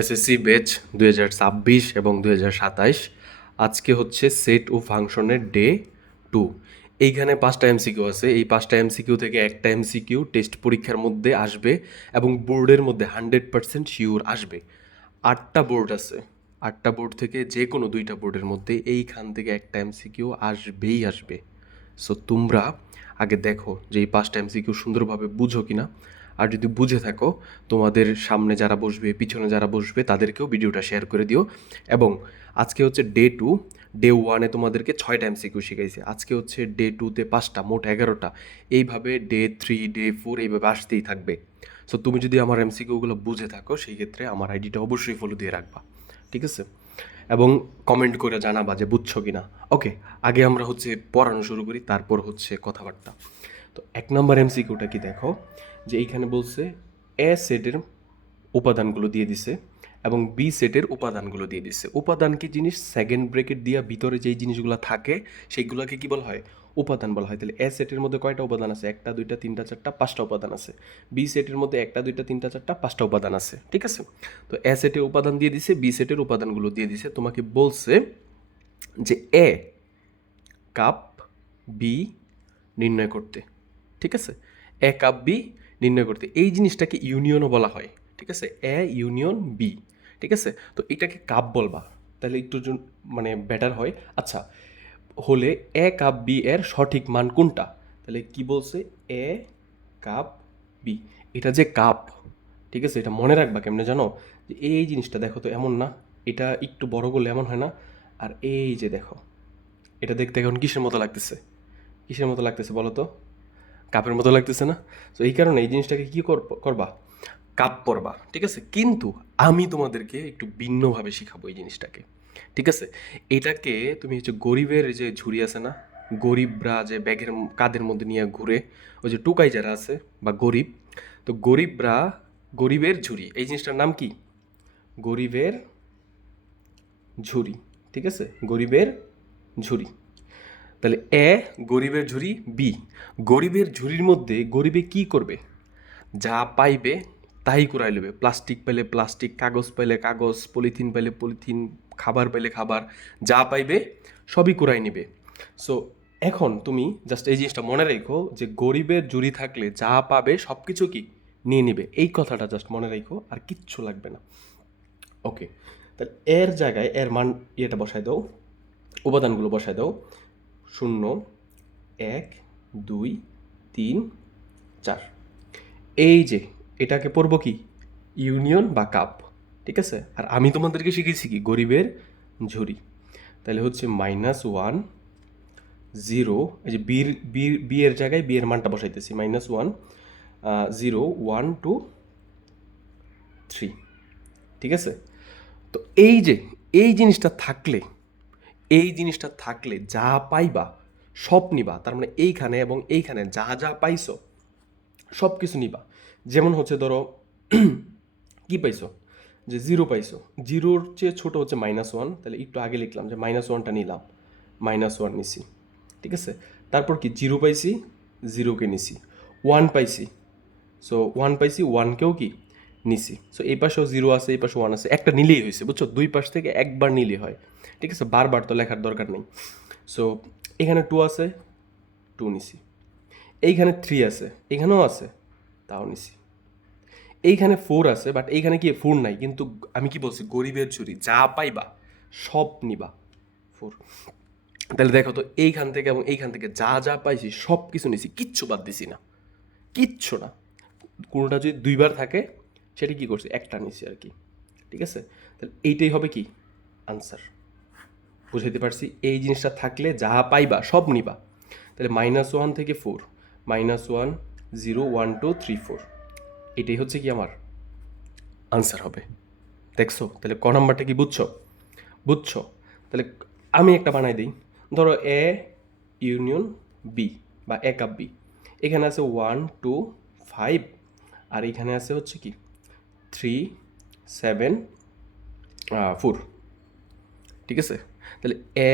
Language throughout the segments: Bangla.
এসএসসি ব্যাচ দুই হাজার ছাব্বিশ এবং দুই আজকে হচ্ছে সেট ও ফাংশনের ডে টু। এইখানে পাঁচটা এমসিকিউ আছে। এই পাঁচটা এমসিকিউ থেকে একটা এমসিকিউ টেস্ট পরীক্ষার মধ্যে আসবে এবং বোর্ডের মধ্যে হান্ড্রেড পার্সেন্ট শিওর আসবে। আটটা বোর্ড আছে। আটটা বোর্ড থেকে যে কোনো দুইটা বোর্ডের মধ্যে এইখান থেকে একটা এমসিকিউ আসবেই আসবে। সো তোমরা আগে দেখো যে এই পাঁচটা এমসিকিউ সুন্দরভাবে বুঝো কিনা। আর যদি বুঝে থাকো, তোমাদের সামনে যারা বসবে, পিছনে যারা বসবে, তাদেরকেও ভিডিওটা শেয়ার করে দিও। এবং আজকে হচ্ছে ডে টু ডে ওয়ানে তোমাদেরকে ছয়টা এমসিকিউ শিখাইছে। আজকে হচ্ছে ডে টুতে পাঁচটা, মোট এগারোটা। এইভাবে ডে থ্রি ডে ফোর এইভাবে আসতেই থাকবে। সো তুমি যদি আমার এমসিকিউগুলো বুঝে থাকো, সেই ক্ষেত্রে আমার আইডিটা অবশ্যই ফলো দিয়ে রাখবা। ঠিক আছে? এবং কমেন্ট করে জানাবা যে বুঝছ কি না ওকে আগে আমরা হচ্ছে পড়ানো শুরু করি, তারপর হচ্ছে কথাবার্তা। তো এক নম্বর এমসিকিউটা কি দেখো? যে এইখানে বলছে এ সেটের উপাদানগুলো দিয়ে দিছে এবং বি সেটের উপাদানগুলো দিয়ে দিছে। উপাদান কি জিনিস? সেকেন্ড ব্রেকেট দিয়া ভিতরে যেই জিনিসগুলো থাকে, সেইগুলোকে কি বলা হয়? উপাদান বলা হয়। তাহলে এ সেটের মধ্যে কয়টা উপাদান আছে? একটা, দুইটা, তিনটা, চারটা, পাঁচটা উপাদান আছে। বি সেটের মধ্যে একটা, দুইটা, তিনটা, চারটা, পাঁচটা উপাদান আছে। ঠিক আছে? তো এ সেটের উপাদান দিয়ে দিছে, বি সেটের উপাদানগুলো দিয়ে দিছে। তোমাকে বলছে যে এ কাপ বি নির্ণয় করতে। ঠিক আছে? এ কাপ বি নির্ণয় করতে। এই জিনিসটাকে ইউনিয়নও বলা হয়, ঠিক আছে? এ ইউনিয়ন বি ঠিক আছে? তো এটাকে কাপ বলবা। তাহলে একটু মানে বেটার হয়। আচ্ছা হলে এ কাপ বি এর সঠিক মান কোনটা? তাহলে কি বলছে? এ কাপ বি এটা যে কাপ ঠিক আছে? এটা মনে রাখবা কেমনে জানো? যে এই জিনিসটা দেখো তো এমন না। এটা একটু বড় করলে এমন হয় না। আর এই যে দেখো, এটা দেখতে এখন কিসের মতো লাগতেছে? কিসের মতো লাগতেছে বলো তো? কাপের মতো লাগতেছে না? তো এই কারণে এই জিনিসটাকে কী কর- করবা? কাপ পরবা, ঠিক আছে? কিন্তু আমি তোমাদেরকে একটু ভিন্নভাবে শেখাবো এই জিনিসটাকে, ঠিক আছে? এটাকে তুমি হচ্ছে গরিবের যে ঝুড়ি আছে না, গরিবরা যে ব্যাগের কাঁধের মধ্যে নিয়ে ঘুরে, ওই যে টুকাই যারা আছে বা গরিব, তো গরিবরা গরিবের ঝুড়ি, এই জিনিসটার নাম কি? গরিবের ঝুড়ি, ঠিক আছে? গরিবের ঝুড়ি। তাহলে এ গরিবের ঝুড়ি, বি গরিবের ঝুড়ির মধ্যে গরিবে কি করবে? যা পাইবে তাই কুড়াই নেবে। প্লাস্টিক পেলে প্লাস্টিক, কাগজ পেলে কাগজ, পলিথিন পেলে পলিথিন, খাবার পেলে খাবার, যা পাইবে সবই কুড়াই নেবে। সো এখন তুমি জাস্ট এই জিনিসটা মনে রেখো যে গরিবের জুড়ি থাকলে যা পাবে সব কিছু কি? নিয়ে নিবে। এই কথাটা জাস্ট মনে রেখো আর কিচ্ছু লাগবে না। ওকে তাহলে এর জায়গায় এর মান ইয়েটা বসায় দাও, উপাদানগুলো বসায় দাও। শূন্য, এক, দুই, তিন, চার। এই যে, এটাকে পড়ব কি? ইউনিয়ন বা কাপ, ঠিক আছে? আর আমি তোমাদেরকে শিখেছি কি? গরিবের ঝুড়ি। তাহলে হচ্ছে মাইনাস ওয়ান জিরো এই যে বির বি বি এর জায়গায় বি এর মানটা বসাইতেছি। Minus one zero one two three ঠিক আছে? তো এই যে, এই জিনিসটা থাকলে এই জিনিসটা থাকলে যা পাইবা, সব নিবা। তার মানে এইখানে এবং এইখানে যা যা পাইছো সব কিছু নিবা। যেমন হচ্ছে ধরো, কি পাইছো? যে জিরো পাইছো। জিরোর চেয়ে ছোট হচ্ছে মাইনাস ওয়ান তাহলে একটু আগে লিখলাম যে মাইনাস ওয়ানটা নিলাম। মাইনাস ওয়ান নিছি। ঠিক আছে? তারপর কি? জিরো পাইছি জিরোকে নিছি। ওয়ান পাইছি। সো ওয়ান পাইছি ওয়ানকেও কি? নিছি। সো এই পাশেও জিরো আছে, এই পাশে ওয়ান আছে। একটা নিলেই হয়েছে, বুঝছ? দুই পাশ থেকে একবার নিলে হয়। ঠিক আছে? বারবার তো লেখার দরকার নেই। সো এখানে টু আছে টু নিছি। এইখানে থ্রি আছে, এখানেও আছে, তাও নিছি। এইখানে ফোর আছে বাট এইখানে কি ফোর নাই? কিন্তু আমি কি বলছি, গরিবের চুরি যা পাইবা, সব নিবা ফোর তাহলে দেখো তো, এইখান থেকে এবং এইখান থেকে যা যা পাইছি সব কিছু নিছি। কিচ্ছু বাদ দিছি না। কিচ্ছু না। কোনোটা যদি দুইবার থাকে সেটা কি করছি? একটা নিছি আর কি। ঠিক আছে? তাহলে এইটাই হবে কি? আনসার বুঝাইতে পারছি? এই জিনিসটা থাকলে যা পাইবা, সব নিবা। তাহলে মাইনাস ওয়ান থেকে four minus one zero one two three four এটাই হচ্ছে কি আমার আনসার হবে। দেখছ? তাহলে ক নাম্বারটা কি বুঝছ? বুঝছ? তাহলে আমি একটা বানাই দিই। ধরো এ ইউনিয়ন বি বা এ কাপ বি এখানে আছে ওয়ান টু ফাইভ আর এখানে আছে হচ্ছে কি? থ্রি সেভেন ফোর ঠিক আছে? তাহলে এ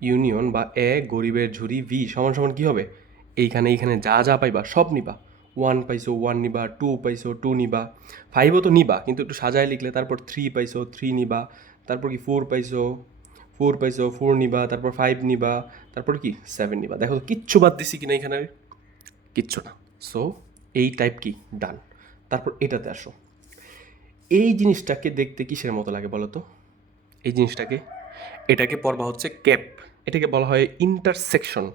ইউনিয়ন বা এ গরিবের ঝুড়ি ভি সমান সমান কী হবে? এইখানে এইখানে যা যা পাইবা সব নিবা। ওয়ান পাইছো ওয়ান নিবা টু পাইছো টু নিবা। ফাইভও তো নিবা, কিন্তু একটু সাজায় লিখলে তারপর থ্রি পাইছো থ্রি নিবা। তারপর কি ফোর পাইছো ফোর পাইছো ফোর নিবা। তারপর ফাইভ নিবা। তারপর কি সেভেন নিবা। দেখো তো কিচ্ছু বাদ দিছি কিনা এখানে? কিচ্ছু না। সো এই টাইপ কি? ডান তারপর এটাতে আসো। এই জিনিসটাকে দেখতে কিসের মতো লাগে বলো তো এই জিনিসটাকে, এটাকে পড়বা হচ্ছে ক্যাপ। এটাকে বলা হয় ইন্টারসেকশন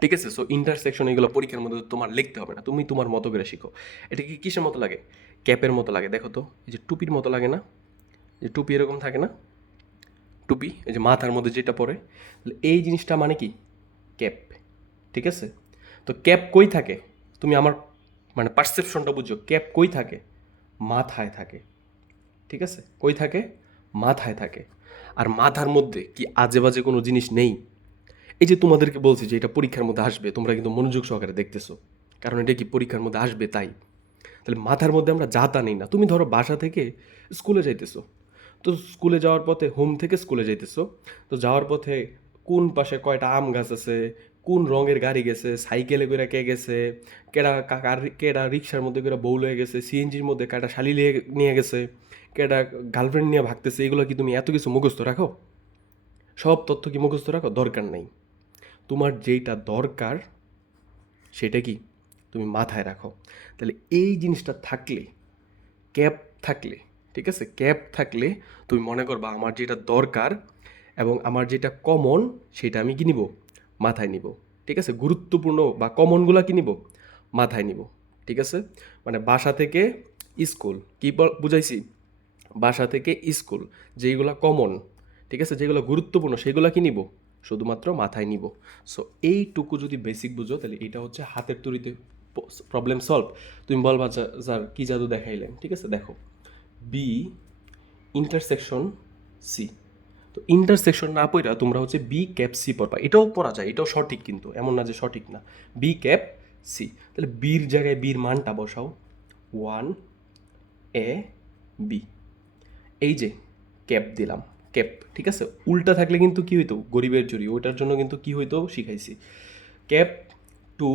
ঠিক আছে? সো ইন্টারসেকশন এগুলো পরীক্ষার মধ্যে তোমার লিখতে হবে না। তুমি তোমার মতো করে শিখো। এটা কি কিসের মতো লাগে? ক্যাপের মতো লাগে। দেখো তো, এই যে টুপির মতো লাগে না? যে টুপি এরকম থাকে না? টুপি, এই যে মাথার মধ্যে যেটা পরে। এই জিনিসটা মানে কি? ক্যাপ। ঠিক আছে? তো ক্যাপ কই থাকে? তুমি আমার মানে পারসেপশনটা বুঝছ ক্যাপ কই থাকে? মাথায় থাকে। ঠিক আছে? কই থাকে? মাথায় থাকে। আর মাথার মধ্যে কি আজে বাজে কোনো জিনিস নেই? এই যে তোমাদেরকে বলছি যে এটা পরীক্ষার মধ্যে আসবে, তোমরা কিন্তু মনোযোগ সহকারে দেখতেছো। কারণ এটা কি পরীক্ষার মধ্যে আসবে তাই? তাহলে মাথার মধ্যে আমরা যা তা নেই না। তুমি ধরো বাসা থেকে স্কুলে যাইতেছো। তো স্কুলে যাওয়ার পথে হোম থেকে স্কুলে যাইতেছো। তো যাওয়ার পথে কোন পাশে কয়টা আম গাছ আছে? কোন রঙের গাড়ি গেছে, সাইকেলে করে কে গেছে, কেডা কেডা রিক্সার মধ্যে করে বউ লয়ে গেছে সিএনজির মধ্যে কেডা শালি নিয়ে গেছে, কেডা গার্লফ্রেন্ড নিয়ে ভাগতেছে, এগুলো কি তুমি এত কিছু মুখস্থ রাখো? সব তথ্য কি মুখস্থ রাখো? দরকার নেই। তোমার যেইটা দরকার, সেটা কি তুমি মাথায় রাখো। তাহলে এই জিনিসটা থাকলে, ক্যাপ থাকলে, ঠিক আছে? ক্যাপ থাকলে তুমি মনে করবা আমার যেটা দরকার এবং আমার যেটা কমন সেটা আমি কি নিব? মাথায় নিব, ঠিক আছে? গুরুত্বপূর্ণ বা কমনগুলো কি নিব? মাথায় নিব, ঠিক আছে? মানে বাসা থেকে স্কুল, কি বুঝাইছি? বাসা থেকে স্কুল, যেইগুলো কমন ঠিক আছে? যেগুলো গুরুত্বপূর্ণ সেগুলো কি নিব? শুধুমাত্র মাথায় নিব। সো এইটুকু যদি বেসিক বুঝো, তাহলে এটা হচ্ছে হাতের তৈরিতে প্রবলেম সলভ তুমি বলবা স্যার কী জাদু দেখাইলেন? ঠিক আছে? দেখো বি ইন্টারসেকশন সি তো ইন্টারসেকশন না পড়া তোমরা হচ্ছে বি ক্যাপ সি পড়বা। এটাও পড়া যায়, এটাও সঠিক কিন্তু, এমন না যে সঠিক না। বি ক্যাপ সি তাহলে বির জায়গায় বির মানটা বসাও। ওয়ান এ বি এই যে ক্যাপ দিলাম ক্যাপ ঠিক আছে? উল্টা থাকলে কিন্তু কি হইতো? গরিবের চুরি ওইটার জন্য কিন্তু কি হইতো? শিখাইছি। ক্যাপ টু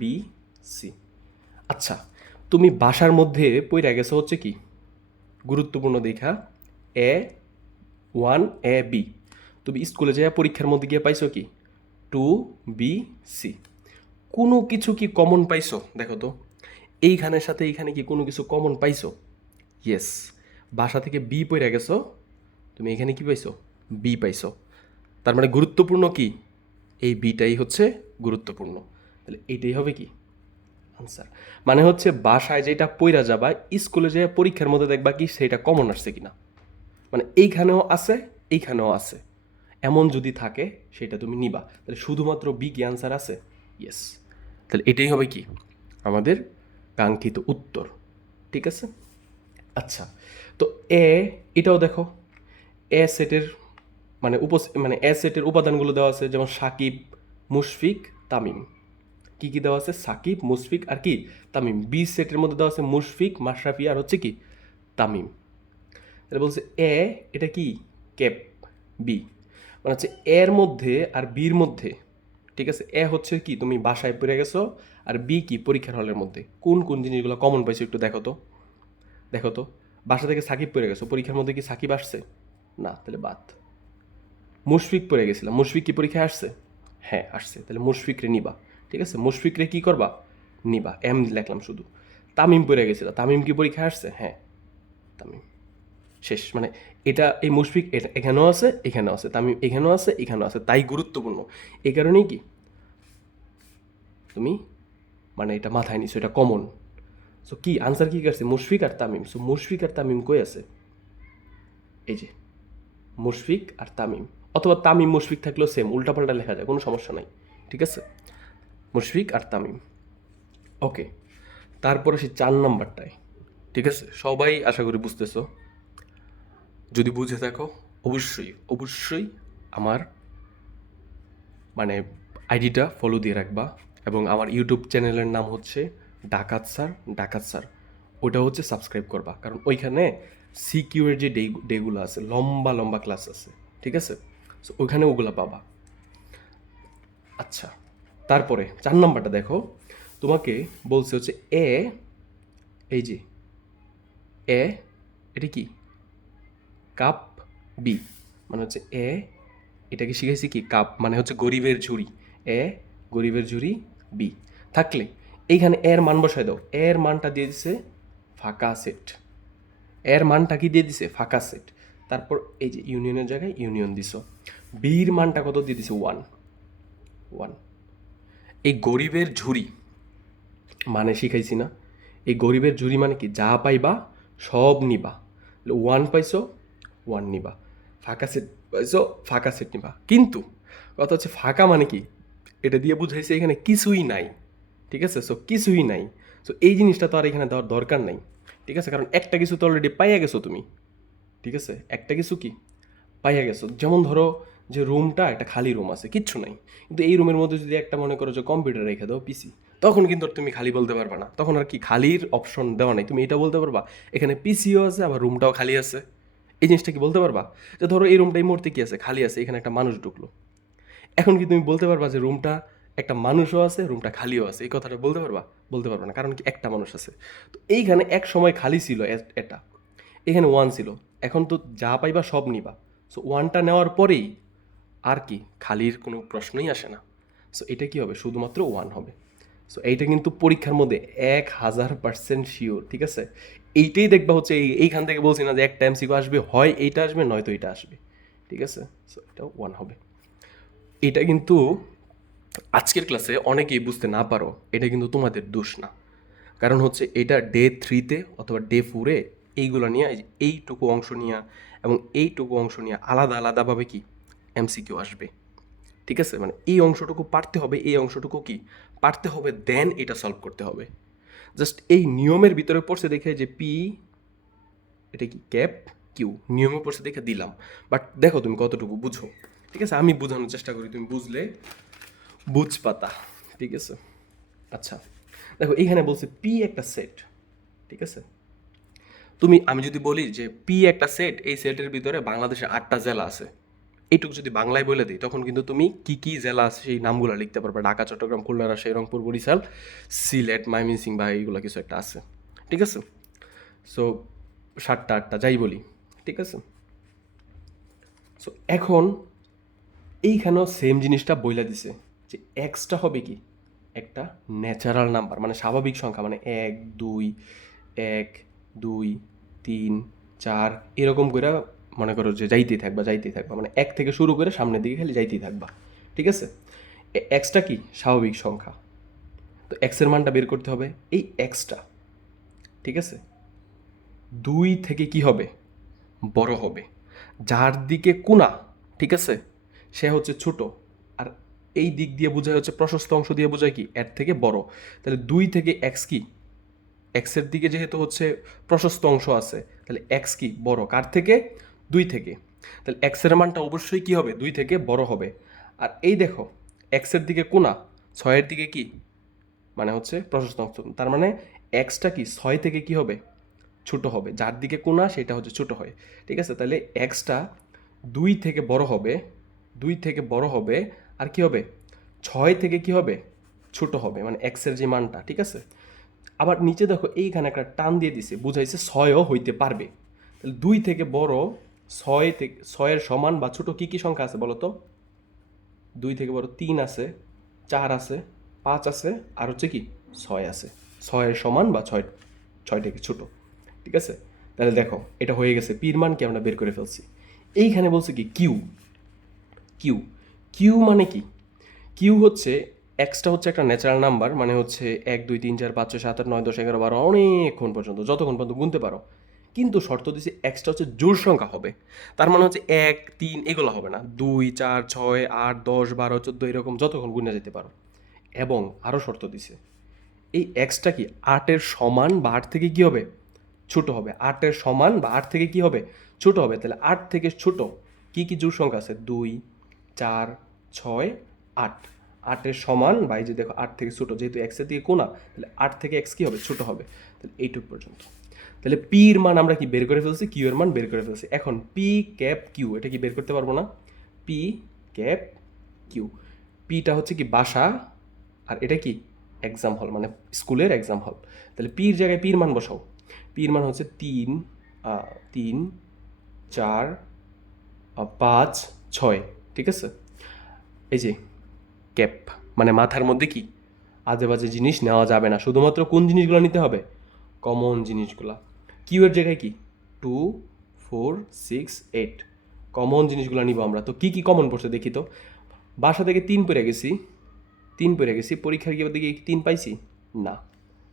বি সি আচ্ছা তুমি বাসার মধ্যে পইরা গেছো হচ্ছে কি? গুরুত্বপূর্ণ দেখা। A one A B. তুমি স্কুলে যাইয়া পরীক্ষার মধ্যে গিয়ে পাইছো কি? Two B C. কোনো কিছু কি কমন পাইছো? দেখো তো। এইখানের সাথে এইখানে কি কোনো কিছু কমন পাইছো? ইয়েস বাসা থেকে বি পড়ে গেছো। তুমি এখানে কি পাইছো? বি পাইছো। তার মানে গুরুত্বপূর্ণ কি? এই বিটাই হচ্ছে গুরুত্বপূর্ণ। তাহলে এইটাই হবে কি? আনসার মানে হচ্ছে বাসায় যেটা পইরা যাবা, স্কুলে যে পরীক্ষার মধ্যে দেখবা কি সেটা কমন আসছে কিনা। মানে এইখানেও আছে এইখানেও আছে। এমন যদি থাকে, সেটা তুমি নিবা। তাহলে শুধুমাত্র বি কি আনসার আছে? ইয়েস তাহলে এটাই হবে কি? আমাদের কাঙ্ক্ষিত উত্তর। ঠিক আছে? আচ্ছা তো এ এটাও দেখো। এ সেটের মানে উপ মানে এ সেটের উপাদানগুলো দেওয়া আছে, যেমন সাকিব, মুশফিক, তামিম। কি কি দেওয়া আছে? সাকিব, মুশফিক আর কি? তামিম। বি সেটের মধ্যে দেওয়া আছে মুশফিক, মাশরাফি আর হচ্ছে কি? তামিম। তাহলে বলছে এ, এটা কি? Cap, B. মানে হচ্ছে এর মধ্যে আর বির মধ্যে। ঠিক আছে? এ হচ্ছে কি? তুমি বাসায় পড়ে গেছো। আর বি কি? পরীক্ষার হলের মধ্যে। কোন কোন জিনিসগুলো কমন পাইছো একটু দেখো তো। দেখো তো। বাসা থেকে সাকিব পড়ে গেছো। পরীক্ষার মধ্যে কি সাকিব আসছে? না, তাহলে বাদ। মুশফিক পড়ে গেছিলাম। মুশফিক কি পরীক্ষায় আসছে? হ্যাঁ আসছে। তাহলে মুশফিকরে নিবা। ঠিক আছে? মুশফিকরে কি করবা? নিবা। এম লিখলাম শুধু। তামিম পড়ে গেছিল। তামিম কি পরীক্ষায় আসছে? হ্যাঁ তামিম। শেষ। মানে এটা এই মুশফিক এটা এখানেও আছে এখানেও আছে। তামিম এখানেও আছে এখানেও আছে। তাই গুরুত্বপূর্ণ। এই কারণেই কি? তুমি মানে এটা মাথায় নিছো, এটা কমন সো কি আনসার কি করছে? মুশফিক আর তামিম। সো মুশফিক আর তামিম কই আছে? এই যে, মুশফিক আর তামিম। অথবা তামিম, মুশফিক থাকলেও সেম উল্টাপাল্টা লেখা যায়, কোনো সমস্যা নাই। ঠিক আছে? মুশফিক আর তামিম। ওকে তারপরে সে চার নাম্বারটায়। ঠিক আছে? সবাই আশা করি বুঝতেছো। যদি বুঝে থাকো, অবশ্যই অবশ্যই আমার মানে আইডিটা ফলো দিয়ে রাখবা এবং আমার ইউটিউব চ্যানেলের নাম হচ্ছে ডাকাত স্যার ডাকাত স্যার। ওটা হচ্ছে সাবস্ক্রাইব করবা। কারণ ওইখানে সিকিউর যে ডে, ডেগুলো আছে, লম্বা লম্বা ক্লাস আছে, ঠিক আছে? সো ওইখানে ওগুলো পাবা। আচ্ছা তারপরে চার নাম্বারটা দেখো। তোমাকে বলছে হচ্ছে এ এই যে এ এটা কি? কাপ বি মানে হচ্ছে এ, এটাকে শিখেছি কি? কাপ মানে হচ্ছে গরিবের ঝুড়ি। এ, গরিবের ঝুড়ি বি থাকলে, এইখানে এর মান বসায় দাও। এর মানটা দিয়ে দিছে ফাঁকা সেট। এর মানটা কি দিয়ে দিছে? ফাঁকা সেট। তারপর এই যে ইউনিয়নের জায়গায় ইউনিয়ন দিছ। বির মানটা কত দিয়ে দিছে? ওয়ান ওয়ান এই গরিবের ঝুড়ি মানে শিখাইছি না। এই গরিবের ঝুড়ি মানে কি? যা পাইবা, সব নিবা। ওয়ান পাইছো ওয়ান নিবা, ফাঁকা সেট পাইছো ফাঁকা সেট নিবা। কিন্তু কথা হচ্ছে ফাঁকা মানে কি? এটা দিয়ে বুঝাইছে এখানে কিছুই নাই, ঠিক আছে? সো কিছুই নাই। সো এই জিনিসটা তো আর এখানে দেওয়ার দরকার নাই, ঠিক আছে? কারণ একটা কিছু তো অলরেডি পাইয়া গেছো তুমি, ঠিক আছে? একটা কিছু কি? পাইয়া গেছো। যেমন ধরো যে রুমটা একটা খালি রুম আছে, কিচ্ছু নাই। কিন্তু এই রুমের মধ্যে যদি একটা মনে করো যে কম্পিউটার রেখে দাও পিসি তখন কিন্তু তুমি খালি বলতে পারবে না। তখন আর কি খালির অপশন দেওয়া নাই। তুমি এটা বলতে পারবা, এখানে পিসিও আছে, আবার রুমটাও খালি আছে। এই জিনিসটা কি বলতে পারবা? যে ধরো এই রুমটা এই মুহূর্তে কি আছে? খালি আছে, এখানে একটা মানুষ ঢুকলো। এখন কি তুমি বলতে পারবা যে রুমটা একটা মানুষও আছে রুমটা খালিও আছে? এই কথাটা বলতে পারবা? বলতে পারবা না, কারণ কি একটা মানুষ আছে। তো এইখানে এক সময় খালি ছিল এটা। এখানে ওয়ান ছিল। এখন তো যা পাইবা সব নিবা। সো ওয়ানটা নেওয়ার পরেই আর কি, খালির কোনো প্রশ্নই আসে না। সো এটা কি হবে? শুধুমাত্র ওয়ান হবে। সো এইটা কিন্তু পরীক্ষার মধ্যে এক হাজার পার্সেন্ট শিওর ঠিক আছে? এইটাই দেখবা হচ্ছে এই এইখান থেকে বলছি না যে একটা এমসিকিউ আসবে, হয় এইটা আসবে, নয়তো এটা আসবে। ঠিক আছে? সো এটা ওয়ান হবে। এটা কিন্তু আজকের ক্লাসে অনেকেই বুঝতে না পারো, এটা কিন্তু তোমাদের দোষ না। কারণ হচ্ছে এটা ডে থ্রিতে অথবা ডে ফোরে এইগুলো নিয়ে এইটুকু অংশ নিয়ে এবং এইটুকু অংশ নিয়ে আলাদা আলাদাভাবে কি এমসিকিউ আসবে। ঠিক আছে? মানে এই অংশটুকু পারতে হবে, এই অংশটুকু কি? পারতে হবে দেন এটা সলভ করতে হবে। জাস্ট এই নিয়মের ভিতরে পড়ছে দেখে যে পি, এটা কি ক্যাপ? কিউ নিয়মে পড়ছে দেখে দিলাম। বাট দেখো তুমি কতটুকু বুঝো। ঠিক আছে? আমি বোঝানোর চেষ্টা করি, তুমি বুঝলে। বুঝ পাতা ঠিক আছে? আচ্ছা। দেখো এইখানে বলছে পি একটা সেট ঠিক আছে? তুমি, আমি যদি বলি যে পি একটা সেট এই সেটের ভিতরে বাংলাদেশে আটটা জেলা আছে। এইটুকু যদি বাংলায় বলে দিই, তখন কিন্তু তুমি কি কি জেলা আছে সেই নামগুলো লিখতে পারবে। ঢাকা, চট্টগ্রাম, খুলনা, রাজশাহী, রংপুর, বরিশাল, সিলেট, ময়মনসিংহ, বা এইগুলো কিছু একটা আছে। ঠিক আছে? সো সাতটা, আটটা, যাই বলি। ঠিক আছে? সো এখন এইখানেও সেম জিনিসটা বইলা দিছে যে এক্সটা হবে কি? একটা ন্যাচারাল নাম্বার মানে স্বাভাবিক সংখ্যা মানে এক, দুই এক, দুই, তিন, চার, এরকম করে মনে করো যে যাইতেই থাকবা যাইতেই থাকবা। মানে এক থেকে শুরু করে সামনের দিকে খালি যাইতেই থাকবা। ঠিক আছে? এক্সটা কি? স্বাভাবিক সংখ্যা। তো এক্সের মানটা বের করতে হবে। এই এক্সটা ঠিক আছে? দুই থেকে কি হবে? বড় হবে। যার দিকে কোনা ঠিক আছে? সে হচ্ছে ছোট। আর এই দিক দিয়ে বোঝায় হচ্ছে প্রশস্ত অংশ দিয়ে বোঝায় কি? এর থেকে বড়। তাহলে দুই থেকে এক্স কি? এক্সের দিকে যেহেতু হচ্ছে প্রশস্ত অংশ আছে, তাহলে এক্স কি? বড়। কার থেকে? দুই থেকে। তাহলে এক্সের মানটা অবশ্যই কি হবে? দুই থেকে বড় হবে। আর এই দেখো এক্সের দিকে কোনা ছয়ের দিকে কি? মানে হচ্ছে প্রশস্ত অংশ তার মানে এক্সটা কি, ছয় থেকে কি হবে? ছোট হবে। যার দিকে কোনা সেটা হচ্ছে ছোট হয়। ঠিক আছে? তাহলে এক্সটা দুই থেকে বড় হবে, দুই থেকে বড় হবে, আর কি হবে? ছয় থেকে কি হবে? ছোট হবে। মানে এক্সের যে মানটা, ঠিক আছে? আবার নিচে দেখো, এইখানে একটা টান দিয়ে দিছে। বুঝাইছে ছয়ও হইতে পারবে। তাহলে দুই থেকে বড় ছয় থেকে ছয়ের সমান বা ছোট কি কি সংখ্যা আছে বলো তো? দুই থেকে বড় তিন আছে, চার আছে, পাঁচ আছে, আর হচ্ছে কি ছয় আছে। ছয়ের সমান বা ছয় ছয় থেকে ছোট? ঠিক আছে? তাহলে দেখো, এটা হয়ে গেছে পির মান কি আমরা বের করে ফেলছি। এইখানে বলছে কি কিউ। কিউ। কিউ মানে কি? কিউ হচ্ছে এক্সটা হচ্ছে একটা ন্যাচারাল নাম্বার মানে হচ্ছে এক, দুই, তিন, চার, পাঁচ, ছয়, সাত, আট, নয়, দশ, এগারো, বারো, অনেকক্ষণ পর্যন্ত, যতক্ষণ পর্যন্ত গুনতে পারো। কিন্তু শর্ত দিছে এক্সটা হচ্ছে জোর সংখ্যা হবে। তার মানে হচ্ছে এক, তিন, এগুলো হবে না। দুই, চার, ছয়, আট, দশ, বারো, চোদ্দ এরকম যতক্ষণ গুনে যেতে পারো। এবং আরও শর্ত দিছে, এই এক্সটা কি আটের সমান বা আট থেকে কী হবে? ছোট হবে। আটের সমান বা আট থেকে কি হবে? ছোট হবে। তাহলে আট থেকে ছোট কি কি জোড় সংখ্যা আছে? দুই, চার, ছয়, আট। আটের সমান বা এই যে দেখো আট থেকে ছোট, যেহেতু এক্সের দিকে কোনা তাহলে আট থেকে এক্স কী হবে? ছোট হবে। তাহলে এইটুক পর্যন্ত। তাহলে পির মান আমরা কি বের করে ফেলছি? কিউ এর মান বের করে ফেলছি। এখন পি ক্যাপ কিউ এটা কি বের করতে পারব না? পি ক্যাপ কিউ পিটা হচ্ছে কি বাসা, আর এটা কি এক্সাম হল মানে স্কুলের এক্সাম হল তাহলে পির জায়গায় পির মান বসাও। পির মান হচ্ছে তিন তিন, চার পাঁচ, ছয়, ঠিক আছে? এই যে ক্যাপ মানে মাথার মধ্যে কি? আজে বাজে জিনিস নেওয়া যাবে না। শুধুমাত্র কোন জিনিসগুলো নিতে হবে? কমন জিনিসগুলো। কিউয়ের জায়গায় কি? Two four six eight common জিনিসগুলো নিব আমরা। তো কি কি কমন পড়ছে দেখি তো। বাসা থেকে তিন পড়ে গেছি। তিন পড়ে গেছি। পরীক্ষার কি দিকে তিন পাইছি? না।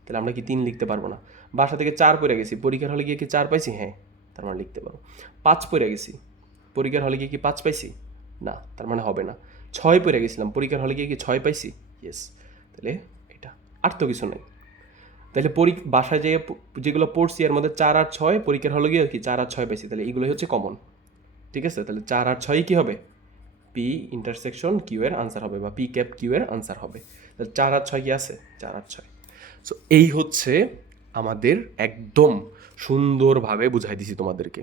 তাহলে আমরা কি তিন লিখতে পারব না? বাসা থেকে চার পড়ে গেছি। পরীক্ষার হলে গিয়ে কি চার পাইছি? হ্যাঁ তার মানে লিখতে পারব। পাঁচ পড়ে গেছি। পরীক্ষার হলে গিয়ে কি পাঁচ পাইছি? না, তার মানে হবে না। ছয় পড়ে গেছিলাম। পরীক্ষার হলে গিয়ে কি ছয় পাইছি? ইয়েস তাহলে এটা আর তো কিছু নাই। তাহলে পরী বাসায় যে যেগুলো পড়ছি এর মধ্যে চার আর ছয়, পরীক্ষার হলে গিয়ে কি চার আর ছয় পাইছি, তাহলে এগুলোই হচ্ছে কমন ঠিক আছে? তাহলে চার আর ছয় কি হবে? পি ইন্টারসেকশন কিউ এর আনসার হবে বা পি ক্যাপ কিউ এর আনসার হবে। তাহলে চার আর ছয় কি আছে? চার আর ছয়। সো এই হচ্ছে আমাদের একদম সুন্দরভাবে বুঝাই দিছি তোমাদেরকে।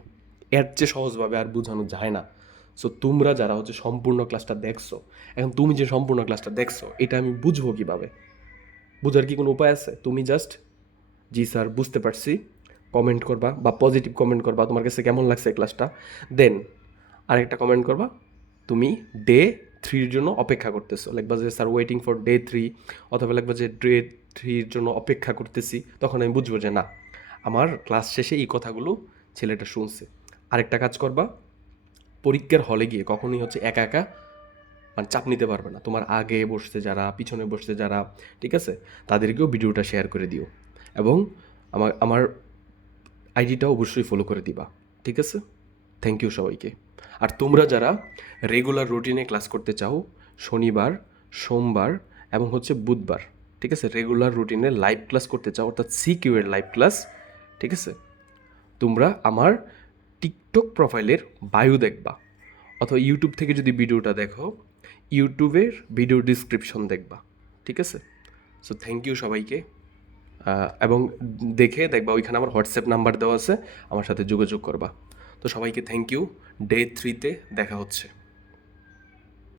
এর চেয়ে সহজভাবে আর বোঝানো যায় না। সো তোমরা যারা হচ্ছে সম্পূর্ণ ক্লাসটা দেখছ, এখন তুমি যে সম্পূর্ণ ক্লাসটা দেখছ, এটা আমি বুঝব কীভাবে? বোঝার কি কোনো উপায় আছে? তুমি জাস্ট জি স্যার বুঝতে পারছি। কমেন্ট করবা বা পজিটিভ কমেন্ট করবা তোমার কাছে কেমন লাগছে ক্লাসটা দেন আরেকটা কমেন্ট করবা, তুমি ডে থ্রির জন্য অপেক্ষা করতেছো। লিখবা যে sir waiting for day three অথবা লিখবা যে ডে থ্রির জন্য অপেক্ষা করতেছি, তখন আমি বুঝব যে না, আমার ক্লাস শেষে এই কথাগুলো ছেলেটা শুনছে। আরেকটা কাজ করবা, পরীক্ষার হলে গিয়ে, কখনোই হচ্ছে একা একা মানে চাপ নিতে পারবে না। তোমার আগে বসতে যারা, পিছনে বসতে যারা, ঠিক আছে? তাদেরকেও ভিডিওটা শেয়ার করে দিও। এবং আমার আমার আইডিটা অবশ্যই ফলো করে দিবা, ঠিক আছে? থ্যাংক ইউ সবাইকে। আর তোমরা যারা রেগুলার রুটিনে ক্লাস করতে চাও, শনিবার, সোমবার এবং হচ্ছে বুধবার, ঠিক আছে? রেগুলার রুটিনে লাইভ ক্লাস করতে চাও, অর্থাৎ সিকিউ এর লাইভ ক্লাস ঠিক আছে? তোমরা আমার টিকটক প্রোফাইলের বায়ু দেখবা। অথবা ইউটিউব থেকে যদি ভিডিওটা দেখো ইউটিউবের ভিডিও ডিসক্রিপশন দেখবা, ঠিক আছে? সো থ্যাংক ইউ সবাইকে। এবং দেখে দেখবা ওইখানে আমার হোয়াটসঅ্যাপ নাম্বার দেওয়া আছে, আমার সাথে যোগাযোগ করবা। তো সবাইকে থ্যাংক ইউ ডে থ্রিতে দেখা হচ্ছে।